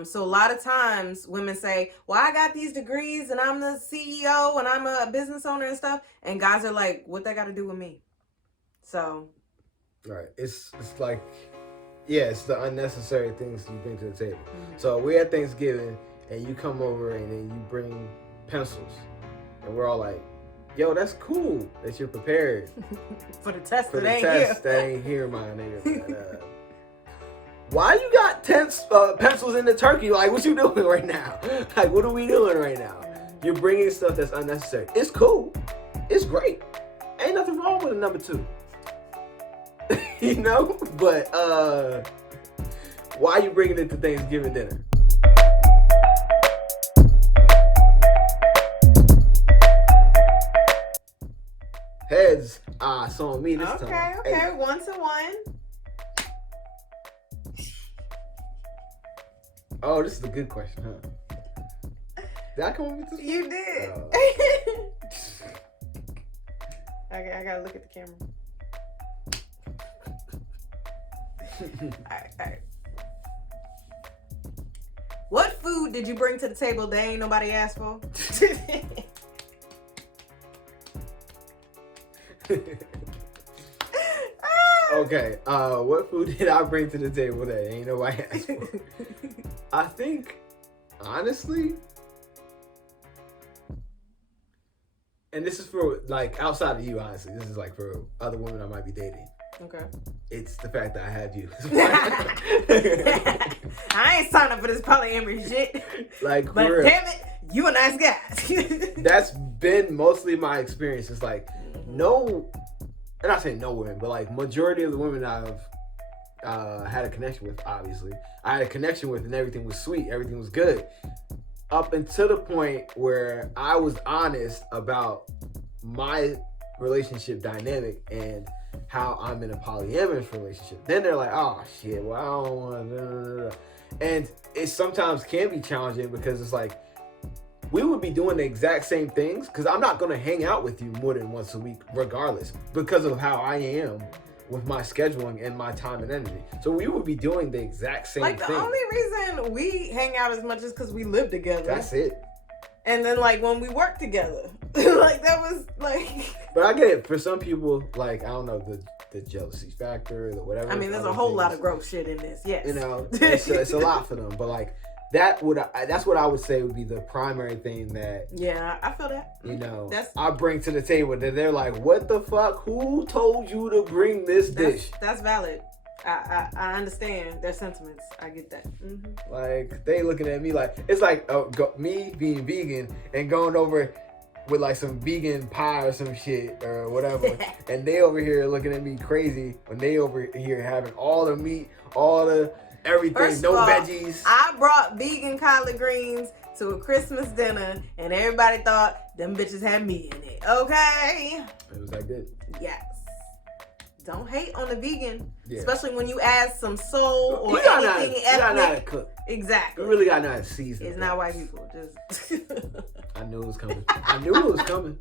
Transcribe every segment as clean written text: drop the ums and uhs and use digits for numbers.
So a lot of times women say, well, I got these degrees and I'm the CEO and I'm a business owner and stuff. And guys are like, what that got to do with me? So. Right. It's like, yeah, it's the unnecessary things you bring to the table. So we're at Thanksgiving and you come over and then you bring pencils. And we're all like, yo, that's cool that you're prepared. For the test For the that ain't test here. that ain't here, my nigga. Why you got pencils in the turkey? Like, what you doing right now? Like, what are we doing right now? You're bringing stuff that's unnecessary. It's cool. It's great. Ain't nothing wrong with a number 2. You know? But, why you bringing it to Thanksgiving dinner? Heads, it's on me this time. Okay, hey. 1-1. Oh, this is a good question, huh? Did I come up with this? You did. I gotta look at the camera. All right. What food did you bring to the table that ain't nobody asked for? Okay, what food did I bring to the table that ain't nobody asked for? I think, honestly, and this is for, like, outside of you, honestly, this is, like, for other women I might be dating. Okay. It's the fact that I have you. I ain't signed up for this polyamory shit. Like, but real. Damn it, you a nice guy. That's been mostly my experience. It's like, no, and I say no women, but like majority of the women I've had a connection with, obviously, I had a connection with, and everything was sweet, everything was good, up until the point where I was honest about my relationship dynamic and how I'm in a polyamorous relationship. Then they're like, oh shit, well, I don't want to, and it sometimes can be challenging because it's like, we would be doing the exact same things, because I'm not going to hang out with you more than once a week regardless, because of how I am with my scheduling and my time and energy. So we would be doing the exact same thing. Like, the only reason we hang out as much is because we live together. That's it. And then, like, when we work together. Like, that was, like... But I get it. For some people, like, I don't know, the jealousy factor, or whatever. I mean, there's a whole lot of gross shit in this, yes. You know, it's a lot for them. But, like, that's what I would say would be the primary thing that... Yeah, I feel that. You know, I bring to the table that they're like, what the fuck? Who told you to bring this dish? That's valid. I understand their sentiments. I get that. Mm-hmm. Like, they looking at me like, it's like me being vegan and going over with like some vegan pie or some shit or whatever. And they over here looking at me crazy when they over here having all the meat, all the everything, First no of all, veggies. I brought vegan collard greens to a Christmas dinner and everybody thought them bitches had meat in it. Okay? It was that good. Yes. Don't hate on the vegan, yeah. Especially when you add some soul or anything ethnic. You gotta know how to cook. Exactly. You really gotta know how to season. It's not white people. Just. I knew it was coming. I knew it was coming.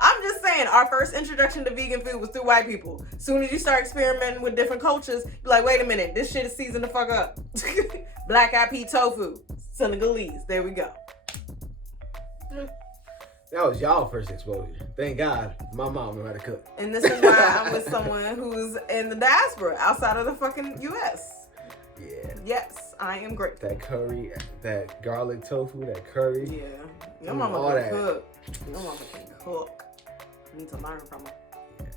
I'm just saying, our first introduction to vegan food was through white people. Soon as you start experimenting with different cultures, you're like, wait a minute, this shit is seasoned the fuck up. Black eyed pea tofu, Senegalese. There we go. That was y'all first exposure. Thank God my mom knew how to cook. And this is why I'm with someone who's in the diaspora outside of the fucking U.S. Yeah. Yes, I am grateful. That curry, that garlic tofu, that curry. Yeah. Your mama can cook. Your mama can cook. You need to learn from her. Yeah.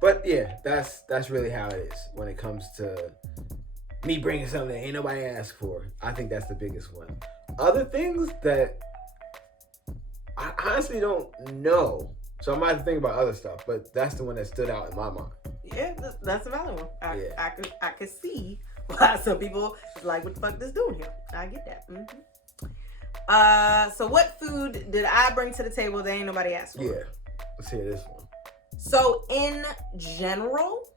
But yeah, that's really how it is when it comes to me bringing something that ain't nobody asked for. I think that's the biggest one. Other things that I honestly don't know. So I might have to think about other stuff, but that's the one that stood out in my mind. Yeah, that's a valid one. I could see why some people is like, what the fuck this doing here? I get that. Mm-hmm. So what food did I bring to the table that ain't nobody asked for? Yeah, let's hear this one. So in general,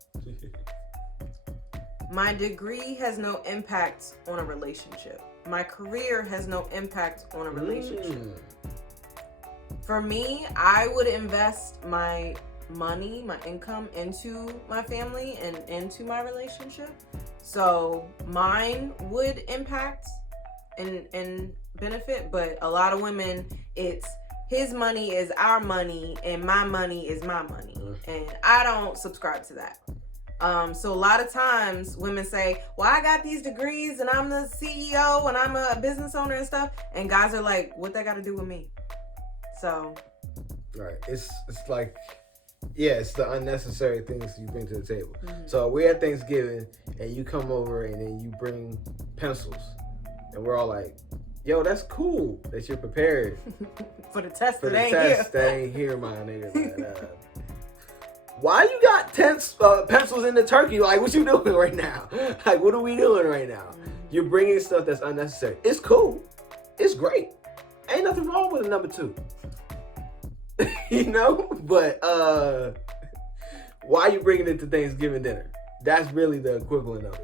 my degree has no impact on a relationship. My career has no impact on a relationship. For me, I would invest my money, my income into my family and into my relationship. So mine would impact and benefit, but a lot of women, it's his money is our money and my money is my money. And I don't subscribe to that. So a lot of times women say, well, I got these degrees and I'm the CEO and I'm a business owner and stuff. And guys are like, what that got to do with me? So. Right. It's like, yeah, it's the unnecessary things you bring to the table. So we're at Thanksgiving and you come over and then you bring pencils. And we're all like, yo, that's cool that you're prepared. For the test For that the ain't test here. that ain't here, my nigga. Why you got pencils in the turkey? Like, what you doing right now? Like, what are we doing right now? You're bringing stuff that's unnecessary. It's cool. It's great. Ain't nothing wrong with a number 2. You know? But why are you bringing it to Thanksgiving dinner? That's really the equivalent of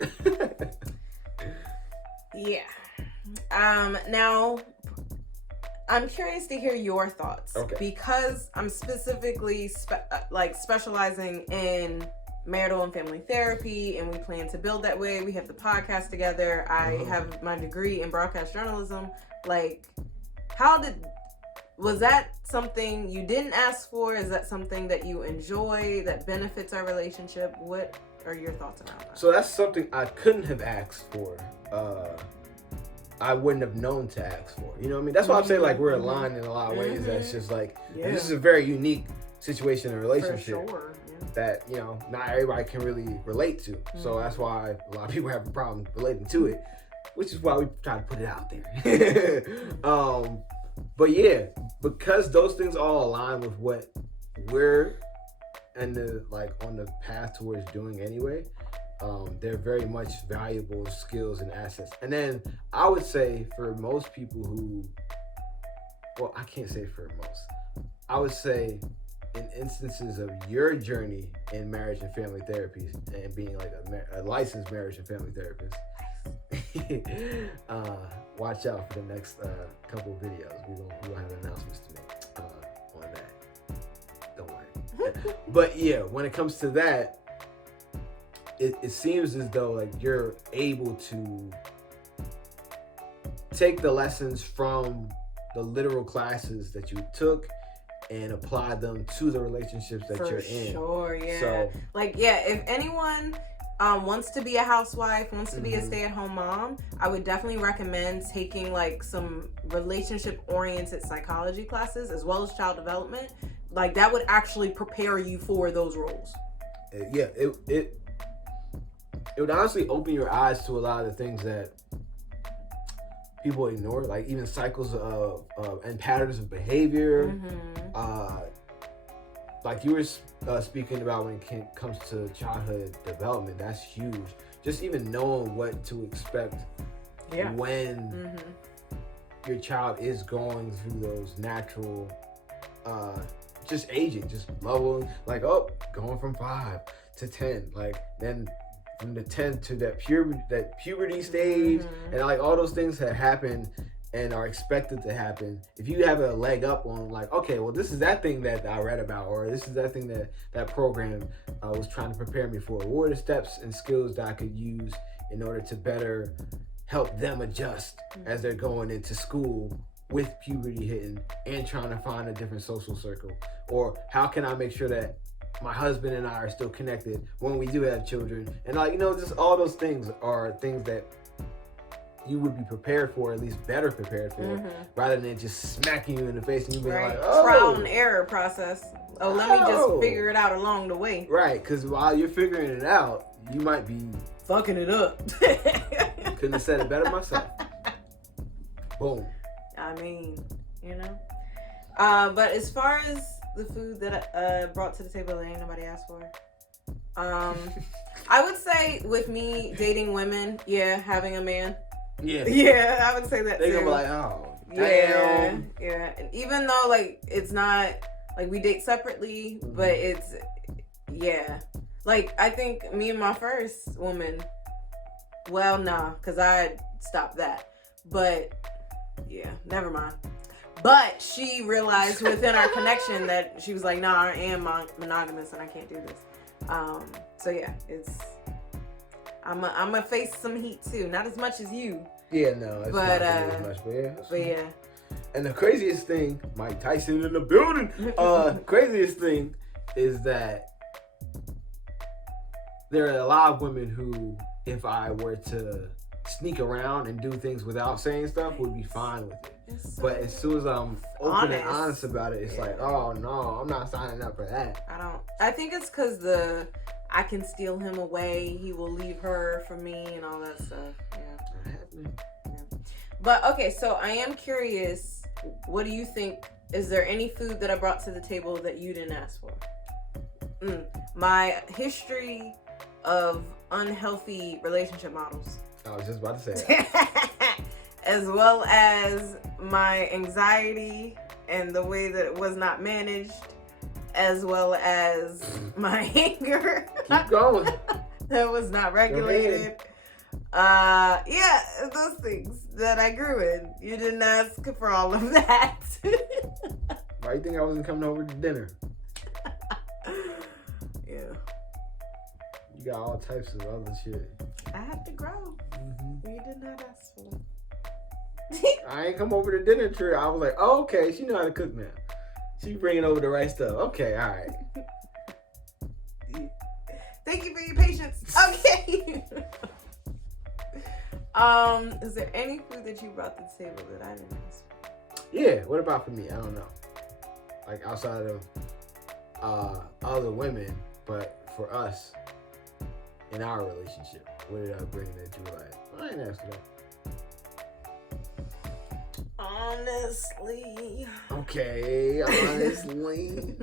it. Yeah. Now, I'm curious to hear your thoughts. Okay. Because I'm specifically specializing in marital and family therapy, and we plan to build that way. We have the podcast together. I have my degree in broadcast journalism. Like, was that something you didn't ask for? Is that something that you enjoy, that benefits our relationship? What are your thoughts around that? So that's something I couldn't have asked for. I wouldn't have known to ask for. You know what I mean? That's why I'm saying, like, we're aligned in a lot of ways. That's just like, and this is a very unique situation in a relationship. For sure. That, you know, not everybody can really relate to. So that's why a lot of people have a problem relating to it, which is why we try to put it out there. But yeah, because those things all align with what we're on the path towards doing anyway, they're very much valuable skills and assets. And then I would say for most people I can't say for most. I would say in instances of your journey in marriage and family therapy and being like a licensed marriage and family therapist, watch out for the next couple of videos. We'll have announcements to make on that. Don't worry. But yeah, when it comes to that, it seems as though like you're able to take the lessons from the literal classes that you took and apply them to the relationships that you're in. For sure, yeah. So, if anyone wants to be a housewife, wants to be a stay-at-home mom, I would definitely recommend taking like some relationship-oriented psychology classes as well as child development. Like that would actually prepare you for those roles. Yeah, it would honestly open your eyes to a lot of the things that people ignore, like even cycles of and patterns of behavior. Like you were speaking about when it comes to childhood development, that's huge. Just even knowing what to expect when your child is going through those natural, just aging, just leveling, like, going from 5 to 10, like then from the 10 to that puberty stage, and like all those things that happen and are expected to happen. If you have a leg up on like, okay, well this is that thing that I read about, or this is that thing that program was trying to prepare me for. What are the steps and skills that I could use in order to better help them adjust as they're going into school with puberty hitting and trying to find a different social circle? Or how can I make sure that my husband and I are still connected when we do have children? And like, just all those things are things that you would be prepared for, at least better prepared for, rather than just smacking you in the face and you being like, trial and error process. Let me just figure it out along the way. Right, because while you're figuring it out, you might be fucking it up. Couldn't have said it better myself. Boom. I mean, but as far as the food that I brought to the table that ain't nobody asked for, I would say with me dating women, having a man. Yeah, I would say that they too. They gonna be like, oh, damn. Yeah. And even though like it's not like we date separately, but it's like I think me and my first woman, well, nah, because I stopped that. But yeah, never mind. But she realized within our connection that she was like, nah, I am monogamous and I can't do this. So yeah, I'm gonna face some heat too. Not as much as you. Yeah, no, it's But, not as much. But yeah. And the craziest thing, Mike Tyson in the building. Craziest thing is that there are a lot of women who, if I were to sneak around and do things without saying stuff, would be fine with it. So but as soon as I'm open and honest about it, it's like, oh no, I'm not signing up for that. I think it's because I can steal him away. He will leave her for me and all that stuff. Yeah. But okay, so I am curious. What do you think? Is there any food that I brought to the table that you didn't ask for? My history of unhealthy relationship models. I was just about to say that. As well as my anxiety and the way that it was not managed, as well as my anger. Keep going. That was not regulated. Yeah, those things that I grew in. You didn't ask for all of that. Why do you think I wasn't coming over to dinner? Yeah. You got all types of other shit. I had to grow. You did not ask for it. I ain't come over to dinner tree. I was like, oh, okay, she know how to cook now. She bringing over the right stuff. Okay, all right. Thank you for your patience. Okay. Is there any food that you brought to the table that I didn't ask for? Yeah, what about for me? I don't know. Like outside of other women, but for us in our relationship, what did I bring that you were like, I ain't asked for that? Honestly. Okay, honestly.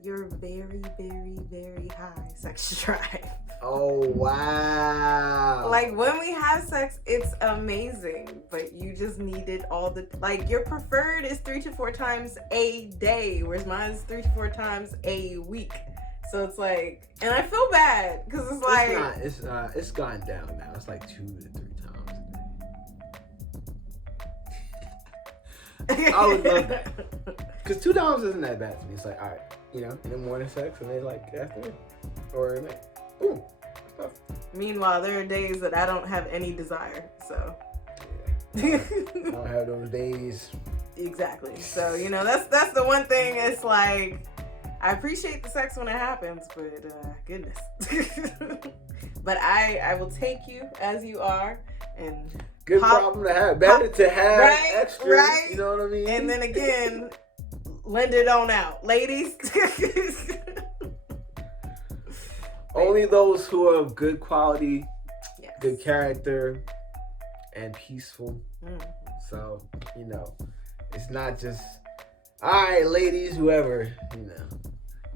Your very, very, very high sex drive. Oh, wow. Like, when we have sex, it's amazing, but you just need it all the... Like, your preferred is 3 to 4 times a day, whereas mine is 3 to 4 times a week. So it's like... And I feel bad, because it's like... It's gone down now. It's like 2 to 3 times a day. I would love that. Because 2 times isn't that bad to me. It's like, all right, you know, in the morning sex, and then like afternoon. Or like, boom. Stuff. Meanwhile, there are days that I don't have any desire, so... Yeah. I don't have those days. Exactly. So, you know, that's the one thing. It's like, I appreciate the sex when it happens, but goodness. But I will take you as you are, and good problem to have. Better to have extra. Right. You know what I mean? And then again, lend it on out, ladies. Only those who are of good quality, yes. Good character, and peaceful. Mm. So, you know, it's not just, all right, ladies, whoever, you know,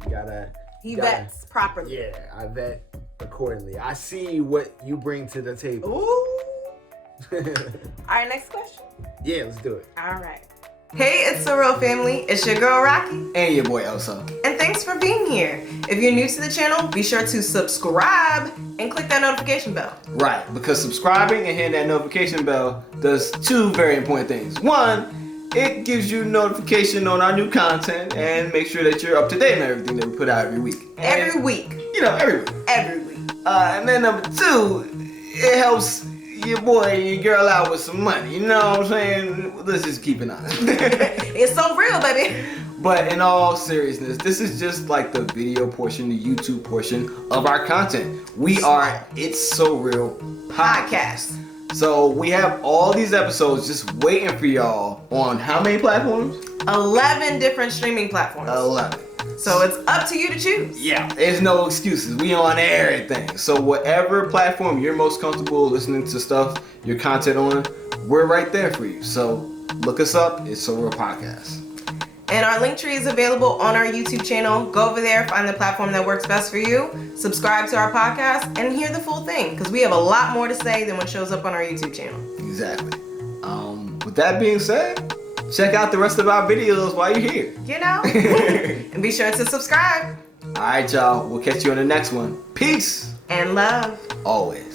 you gotta. He vets properly. Yeah, I vet accordingly. I see what you bring to the table. Ooh. All right, next question. Yeah, let's do it. All right. Hey, it's the Real Family. It's your girl, Rocqi. And your boy, Oso. And thanks for being here. If you're new to the channel, be sure to subscribe and click that notification bell. Right, because subscribing and hitting that notification bell does 2 very important things. 1, it gives you notification on our new content and make sure that you're up to date on everything that we put out every week. Every week. You know, every week. Every week. And then number 2, it helps your boy and your girl out with some money. You know what I'm saying? Let's just keep it honest. It's so real, baby. But in all seriousness, this is just like the video portion, the YouTube portion of our content. We are It's So Real podcast. So we have all these episodes just waiting for y'all on how many platforms? 11 different streaming platforms. 11. So it's up to you to choose. Yeah, there's no excuses. We on everything. So whatever platform you're most comfortable listening to stuff, your content on, we're right there for you. So look us up. It's So Real Podcast. And our link tree is available on our YouTube channel. Go over there, find the platform that works best for you, subscribe to our podcast, and hear the full thing, because we have a lot more to say than what shows up on our YouTube channel. Exactly. With that being said, check out the rest of our videos while you're here. You know? And be sure to subscribe. All right, y'all. We'll catch you on the next one. Peace. And love. Always.